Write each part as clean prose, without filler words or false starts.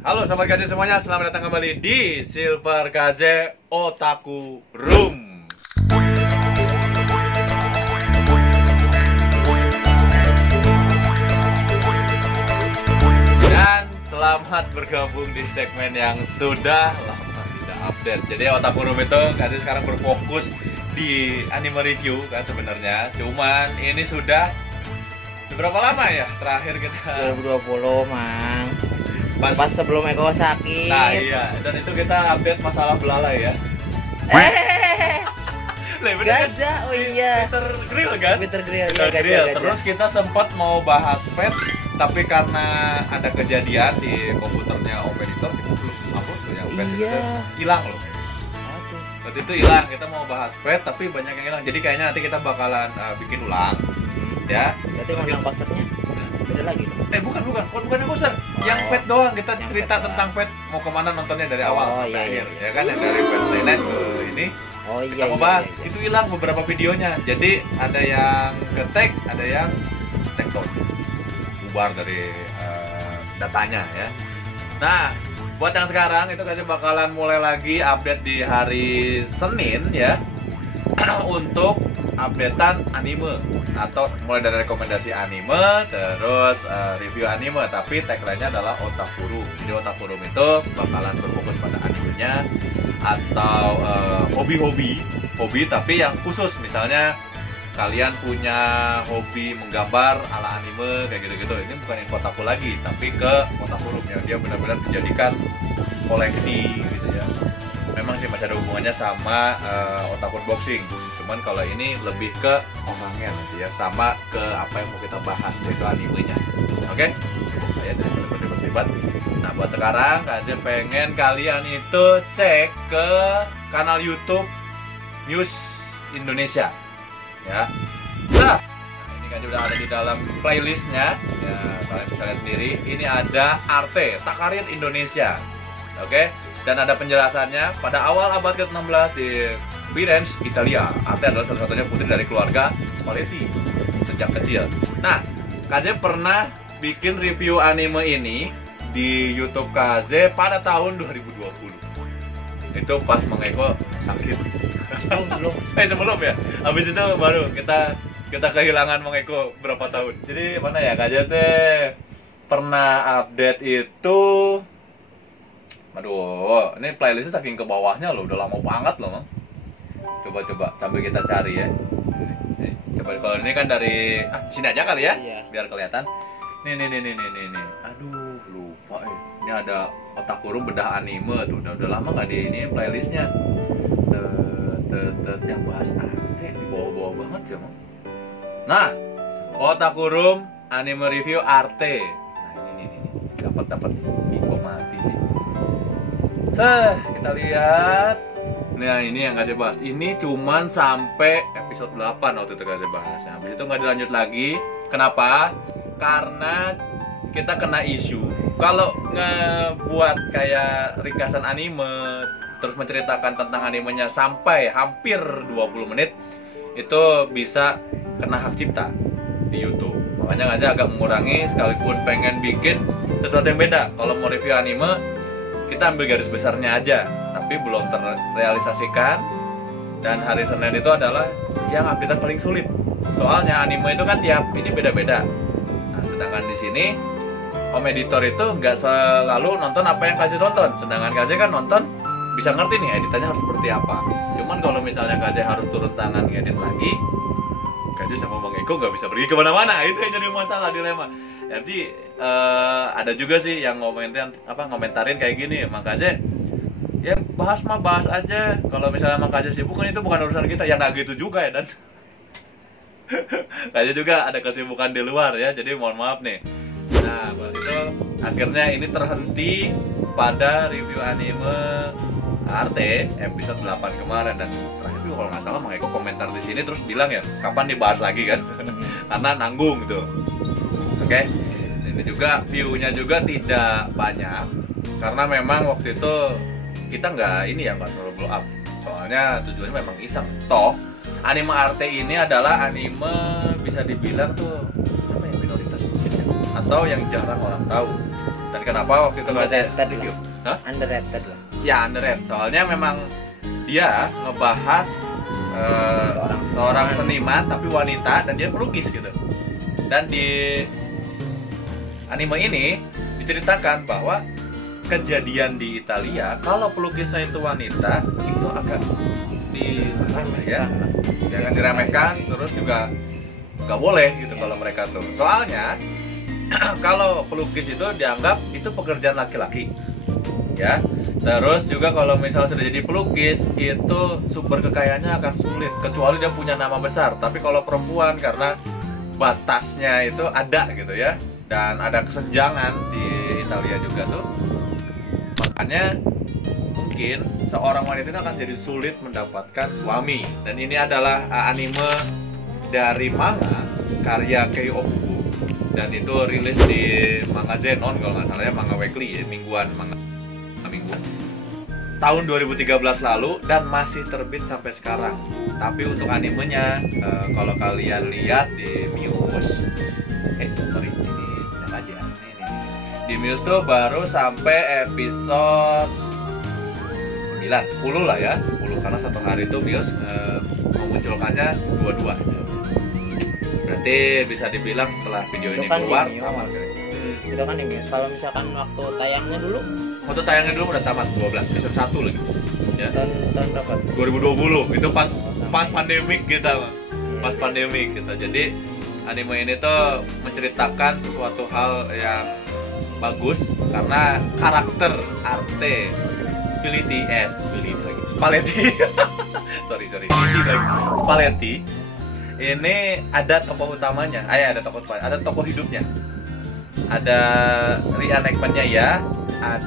Halo sahabat KJ semuanya, selamat datang kembali di Silver KJ Otaku Room. Dan selamat bergabung di segmen yang sudah lama tidak update. Jadi Otaku Room itu KJ sekarang berfokus di anime review kan sebenarnya. Cuman ini sudah berapa lama ya terakhir kita 2020 mang pas sebelum Eko sakit. Nah iya, dan itu kita update masalah belalai ya. Gajah, oh iya. Peter Grill kan? Peter Grill. Terus kita sempat mau bahas pet, tapi karena ada kejadian di komputernya Om Editor, kita belum upload tuh yang pet itu hilang loh. Waktu itu hilang, kita mau bahas pet tapi banyak yang hilang. Jadi kayaknya nanti kita bakalan bikin ulang. Ya. Berarti ngundang posternya beda lagi dong. Bukan yang poster. Yang pet doang, kita Yang cerita pet tentang pet, mau kemana nontonnya dari awal sampai akhir. Iya. Ya kan, yang dari Wednesday Night ke ini. Oh iya. Kita mau bahas, itu hilang beberapa videonya. Jadi ada yang ke-tag, ada yang take down, bubar dari datanya ya. Nah, buat yang sekarang itu kasih bakalan mulai lagi update di hari Senin ya. Untuk updatean anime, atau mulai dari rekomendasi anime terus review anime, tapi tagline-nya adalah Otaku Room. Jadi Otaku Room itu bakalan berfokus pada animenya atau hobi tapi yang khusus. Misalnya kalian punya hobi menggambar ala anime kayak gitu-gitu, ini bukan info Otaku lagi tapi ke Otaku Room yang dia benar-benar dijadikan koleksi gitu ya. Memang sih masih ada hubungannya sama Otaku Unboxing, cuman kalau ini lebih ke omangnya nanti ya, sama ke apa yang mau kita bahas, yaitu animenya. Oke? Saya dari berdebat. Nah buat sekarang Kaje pengen kalian itu cek ke kanal YouTube News Indonesia ya. Nah ini Kaje udah ada di dalam playlistnya ya, kalian bisa lihat sendiri. Ini ada Arte Takarir Indonesia. Oke? Dan ada penjelasannya, pada awal abad ke-16 di Firenze, Italia, Arte adalah salah satunya putri dari keluarga Spalletti sejak kecil. Nah, KJ pernah bikin review anime ini di YouTube KJ pada tahun 2020. Itu pas Mang Eko sakit. Sebelum ya. Habis itu baru kita kehilangan Mang Eko berapa tahun. Jadi mana ya, KJ teh pernah update itu. Aduh, ini playlistnya saking ke bawahnya loh, udah lama banget loh, Mang. Coba sambil kita cari ya. Coba kalau ini kan dari sini aja kali ya, iya. Biar kelihatan. Nih. Aduh, lupa ya. Ini ada Otaku Room bedah anime tuh. Udah lama nggak di ini playlistnya. Yang bahas Arte di bawah-bawah banget ya, Mang. Nah, Otaku Room anime review Arte. Nah, ini. Dapat info mati sih. Kita lihat. Nah ini yang KJ bahas. Ini cuman sampai episode 8 waktu itu KJ bahas. Nah, habis itu nggak dilanjut lagi. Kenapa? Karena kita kena isu kalau ngebuat kayak ringkasan anime terus menceritakan tentang animenya sampai hampir 20 menit itu bisa kena hak cipta di YouTube. Makanya KJ agak mengurangi, sekalipun pengen bikin sesuatu yang beda. Kalau mau review anime kita ambil garis besarnya aja, tapi belum terrealisasikan. Dan hari Senin itu adalah yang update paling sulit. Soalnya anime itu kan tiap ini beda-beda. Nah, sedangkan di sini Om Editor itu nggak selalu nonton apa yang kasih tonton. Sedangkan KJ kan nonton bisa ngerti nih editannya harus seperti apa. Cuman kalau misalnya KJ harus turun tangan ngedit lagi, KJ sama Bang Eko nggak bisa pergi kemana-mana. Itu yang jadi masalah, dilema. Jadi ada juga sih yang ngomentarin kayak gini, makanya ya bahas aja. Kalau misalnya makanya sibuk kan itu bukan urusan kita. Ya nggak gitu juga ya, dan kayaknya juga ada kesibukan di luar ya. Jadi mohon maaf nih. Nah buat itu akhirnya ini terhenti pada review anime Arte episode 8 kemarin. Dan terakhir juga kalau nggak salah Mang Eko komentar di sini terus bilang ya kapan dibahas lagi kan, karena nanggung gitu. Oke, ini juga view-nya juga tidak banyak karena memang waktu itu kita nggak selalu blow up. Soalnya tujuannya memang iseng. Toh anime Arte ini adalah anime bisa dibilang tuh apa ya, minoritas mungkin ya, atau yang jarang orang tahu. Dan kenapa waktu itu Kaze Underrated review? lah. Underrated lah. Ya underrated, soalnya memang dia ngebahas seorang seniman tapi wanita dan dia pelukis gitu. Dan di anime ini diceritakan bahwa kejadian di Italia kalau pelukisnya itu wanita itu agak diremehkan, terus juga nggak boleh gitu kalau mereka tuh. Soalnya kalau pelukis itu dianggap itu pekerjaan laki-laki, ya. Terus juga kalau misalnya sudah jadi pelukis itu sumber kekayaannya akan sulit kecuali dia punya nama besar. Tapi kalau perempuan karena batasnya itu ada gitu ya, dan ada kesenjangan di Italia juga tuh, makanya mungkin seorang wanita itu akan jadi sulit mendapatkan suami. Dan ini adalah anime dari manga karya Kei Okubo, dan itu rilis di Manga Zenon kalau nggak salah ya, manga weekly ya, mingguan tahun 2013 lalu, dan masih terbit sampai sekarang. Tapi untuk animenya kalau kalian lihat di Muse, di Muse tuh baru sampai episode 9, 10 lah ya, 10 karena satu hari itu Muse memunculkannya dua-dua. Berarti bisa dibilang setelah video ini Itu kan keluar, di Muse. Itu kan ini. Kalau misalkan waktu tayangnya dulu, waktu tayangnya dulu udah tamat 12, episode 1 lagi. Ya. tahun berapa? 2020 itu pas sampai- pandemik kita, pas pandemik kita. Jadi anime ini tuh menceritakan sesuatu hal yang bagus karena karakter Arte Spalletti sorry Spalletti ini ada tokoh utamanya, ada tokoh hidupnya, ada reenactment-nya ya,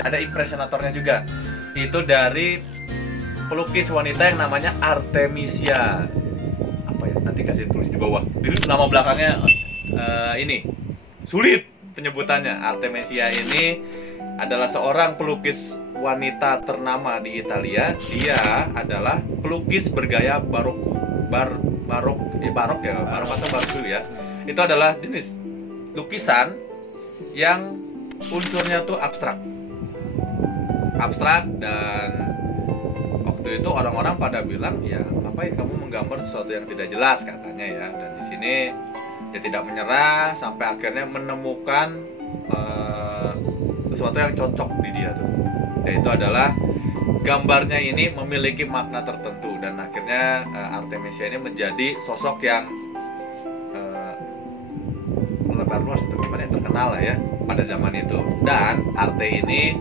ada impresionatornya juga. Itu dari pelukis wanita yang namanya Artemisia. Apa ya? Nanti kasih tulis di bawah. Ini nama belakangnya ini sulit penyebutannya. Artemisia ini adalah seorang pelukis wanita ternama di Italia. Dia adalah pelukis bergaya barok atau barok ya. Itu adalah jenis lukisan yang unsurnya tuh abstrak, dan waktu itu orang-orang pada bilang, ya ngapain kamu menggambar sesuatu yang tidak jelas, katanya ya. Dan di sini dia tidak menyerah sampai akhirnya menemukan sesuatu yang cocok di dia tuh, yaitu adalah gambarnya ini memiliki makna tertentu, dan akhirnya Artemisia ini menjadi sosok yang melebar luas atau gimana, yang terkenal lah ya pada zaman itu. Dan Arte ini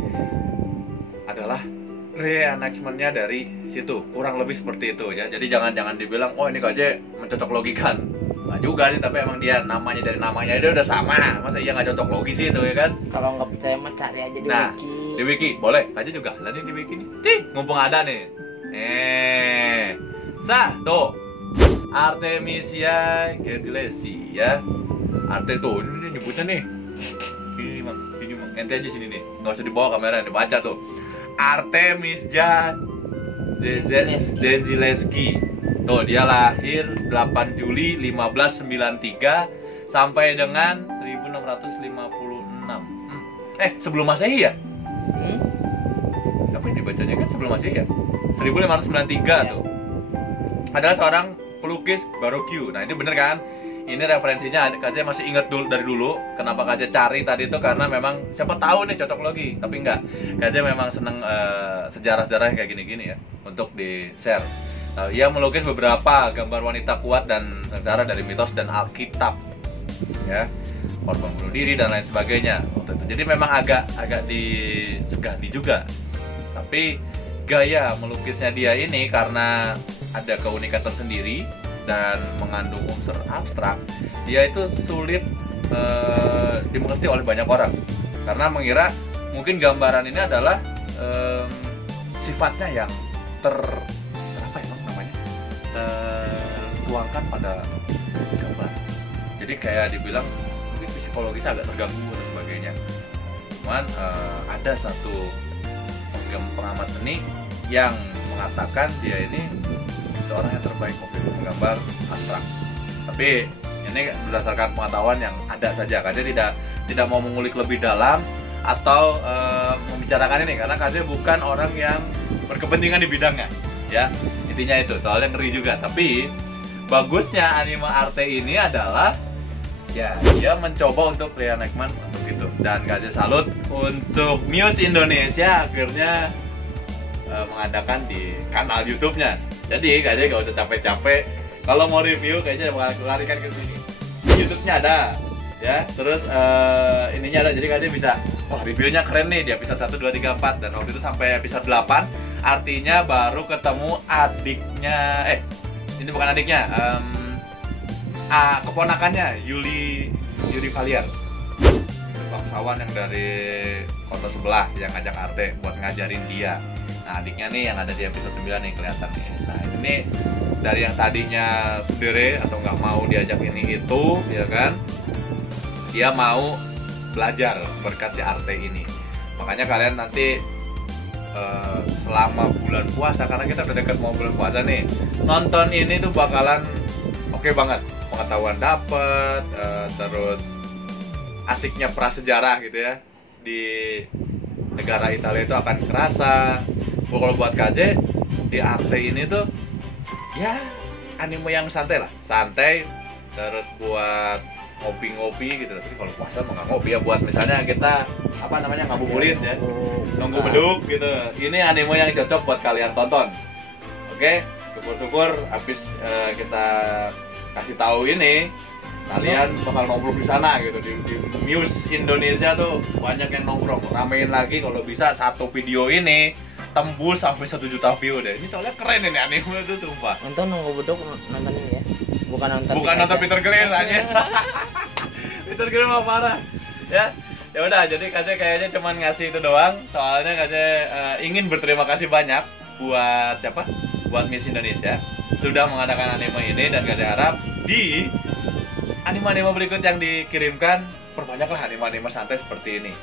adalah reenactment-nya dari situ, kurang lebih seperti itu ya. Jadi jangan dibilang oh ini aja mencocok logikan, nggak juga sih, tapi emang dia dari namanya dia udah sama, masa iya nggak cocok logis itu ya kan. Kalau nggak percaya mah cari aja di Nah, wiki. di wiki boleh aja juga lah nih, di wiki nih mumpung ada nih. Tuh Artemisia Gentileschi ya. Arte tuh ini nyebutnya nih, ini mang ente aja sini nih, nggak usah dibawa kamera, dibaca tuh. Artemisia Gentileschi. Tuh dia lahir 8 Juli 1593 sampai dengan 1656. Sebelum Masehi ya? Apa yang dibacanya kan sebelum Masehi ya? 1593 tuh. Adalah seorang pelukis barokku. Nah, itu bener kan? Ini referensinya Kaze masih inget dari dulu. Kenapa Kaze cari tadi itu karena memang siapa tahu nih cocok logi, tapi enggak. Kaze memang seneng sejarah-sejarah kayak gini-gini ya untuk di-share. Nah, ia melukis beberapa gambar wanita kuat dan sengsara dari mitos dan Alkitab. Ya. Korban bunuh diri dan lain sebagainya waktu itu. Jadi memang agak disegani juga. Tapi gaya melukisnya dia ini karena ada keunikan tersendiri dan mengandung unsur abstrak, dia itu sulit dimengerti oleh banyak orang karena mengira mungkin gambaran ini adalah sifatnya yang tertuangkan pada gambar. Jadi kayak dibilang mungkin psikologisnya agak terganggu dan sebagainya. Cuman ada satu pengamat seni yang mengatakan dia ini seorang yang terbaik waktu itu menggambar abstrak. Tapi ini berdasarkan pengetahuan yang ada saja, karena dia tidak mau mengulik lebih dalam atau membicarakan ini, karena Kaze bukan orang yang berkepentingan di bidangnya, ya. Intinya itu, soalnya ngeri juga. Tapi bagusnya anime arte ini adalah ya dia mencoba untuk reenactment untuk itu, dan Kaze salut untuk Muse Indonesia akhirnya mengadakan di kanal YouTube-nya. Jadi Kaze gak usah capek-capek kalau mau review, kayaknya bakal larikan ke sini. YouTube-nya ada, ya. Terus ininya ada, jadi Kaze bisa, wah reviewnya keren nih di episode 1, 2, 3, 4, dan waktu itu sampai episode 8. Artinya baru ketemu adiknya, ini bukan adiknya, keponakannya Yuli Valier, bangsawan yang dari kota sebelah yang ngajak arte buat ngajarin dia. Nah adiknya nih yang ada di episode 9 nih kelihatan nih. Nah ini dari yang tadinya sendiri atau nggak mau diajak ini itu, ya kan, dia mau belajar berkat si arte ini. Makanya kalian nanti selama bulan puasa, karena kita udah dekat mau bulan puasa nih, nonton ini tuh bakalan oke banget. Pengetahuan dapet, terus asiknya prasejarah gitu ya di negara Italia itu akan kerasa. Kalau buat Kaze di arte ini tuh ya anime yang santai lah, santai, terus buat ngopi-ngopi gitu. Tapi kalau puasa mau nggak ngopi ya, buat misalnya kita apa namanya ngabuburit ya, nunggu beduk gitu. Ini anime yang cocok buat kalian tonton. Oke, syukur-syukur habis kita kasih tahu ini, kalian bakal nongkrong di sana gitu, di Muse Indonesia tuh banyak yang nongkrong. Ramein lagi kalau bisa satu video ini tembus sampai 1 juta view deh. Ini soalnya keren ini anime tuh sumpah. Nonton nunggu beduk nonton ini ya. Bukan nonton Peter Grill aja. Peter Grill mah parah. Ya. Ya udah, jadi Kaze kayaknya cuman ngasih itu doang. Soalnya Kaze ingin berterima kasih banyak buat siapa? Buat Miss Indonesia sudah mengadakan anime ini, dan Kaze harap di anime-anime berikut yang dikirimkan perbanyaklah anime-anime santai seperti ini.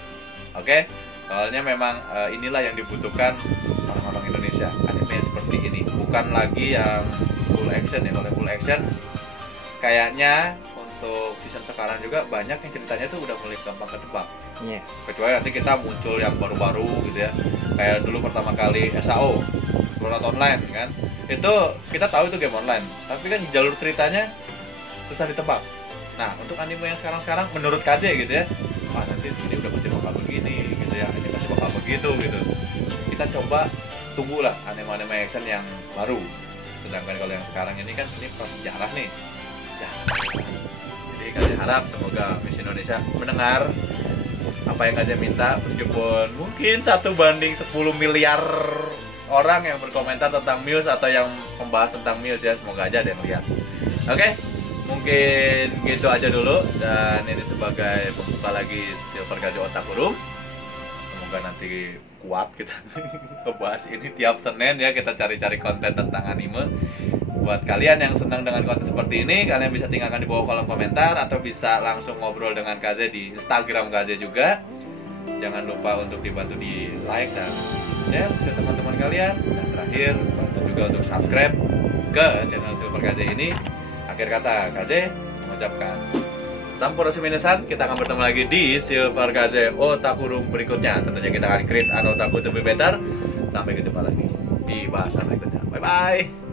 Oke? Soalnya memang inilah yang dibutuhkan orang-orang Indonesia, anime seperti ini. Bukan lagi yang full action ya. Kalau full action kayaknya untuk season sekarang juga banyak yang ceritanya tuh udah mulai gampang ketebak. Iya. Kecuali nanti kita muncul yang baru-baru gitu ya. Kayak dulu pertama kali SAO, Sword Art Online kan. Itu kita tahu itu game online, tapi kan jalur ceritanya susah ditebak. Nah, untuk anime yang sekarang-sekarang menurut Kaze gitu ya, wah nanti ini udah pasti bakal begini gitu ya, ini pasti bakal begitu gitu. Kita coba tunggulah anime-anime action yang baru. Sedangkan kalau yang sekarang ini kan ini prasejarah nih. Ya. Jadi Kaze harap semoga Miss Indonesia mendengar apa yang Kaze minta, meskipun mungkin 1 banding 10 miliar orang yang berkomentar tentang Muse atau yang membahas tentang Muse ya, semoga aja ada yang lihat. Oke, mungkin gitu aja dulu, dan ini sebagai pembuka lagi Silver Kaze Otaku Room. Semoga nanti kuat kita ngebahas ini tiap Senin ya, kita cari-cari konten tentang anime. Buat kalian yang senang dengan konten seperti ini, kalian bisa tinggalkan di bawah kolom komentar atau bisa langsung ngobrol dengan Kaze di Instagram Kaze juga. Jangan lupa untuk dibantu di like dan share ke teman-teman kalian. Dan terakhir, bantu juga untuk subscribe ke channel Silver Kaze ini. Akhir kata, Kaze mengucapkan Sampurasun minasan. Kita akan bertemu lagi di Silver Kaze Otaku Room berikutnya. Tentunya kita akan create an otaku to be better. Sampai ketemu lagi di bahasan berikutnya. Bye-bye.